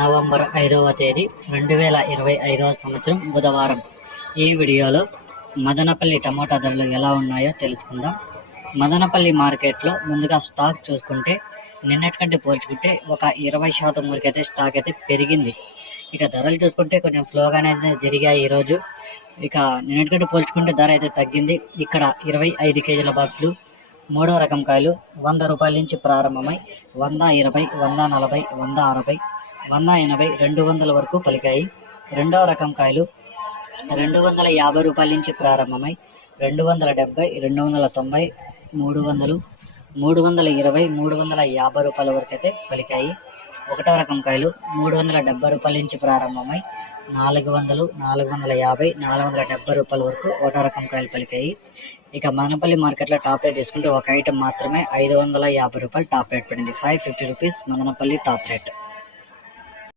November 5వ తేదీ 2025వ సంవత్సరం బుధవారం. ఈ వీడియోలో మదనపల్లి టమోటా ధరలు ఎలా ఉన్నాయో తెలుసుకుందాం. మదనపల్లి మార్కెట్లో ముందుగా స్టాక్ చూసుకుంటే నిన్నటికంటే పోల్చుకుంటే ఒక 20% వరకు అయితే స్టాక్ అయితే పెరిగింది. ఇక ధరలు చూసుకుంటే కొంచెం స్లోగానే జరిగాయి ఈరోజు. ఇక నిన్నటికంటే పోల్చుకుంటే ధర అయితే తగ్గింది. ఇక్కడ 25 కేజీల బాక్సులు మూడో రకం కాయలు 100 రూపాయల నుంచి ప్రారంభమై 120, 140, 160, 180, 200 వరకు పలికాయి. రెండవ రకం కాయలు 250 రూపాయల నుంచి ప్రారంభమై 270, 290, 300, 320, 350 రూపాయల వరకు అయితే పలికాయి. ఒకటో రకం కాయలు 370 రూపాయల నుంచి ప్రారంభమై 400, 450, 470 రూపాయల వరకు ఒకటో రకం కాయలు పలికాయి. ఇక మదనపల్లి మార్కెట్లో టాప్ రేట్ తీసుకుంటే ఒక ఐటమ్ మాత్రమే 550 రూపాయలు టాప్ రేట్ పడింది. 550 రూపీస్ మదనపల్లి టాప్ రేట్.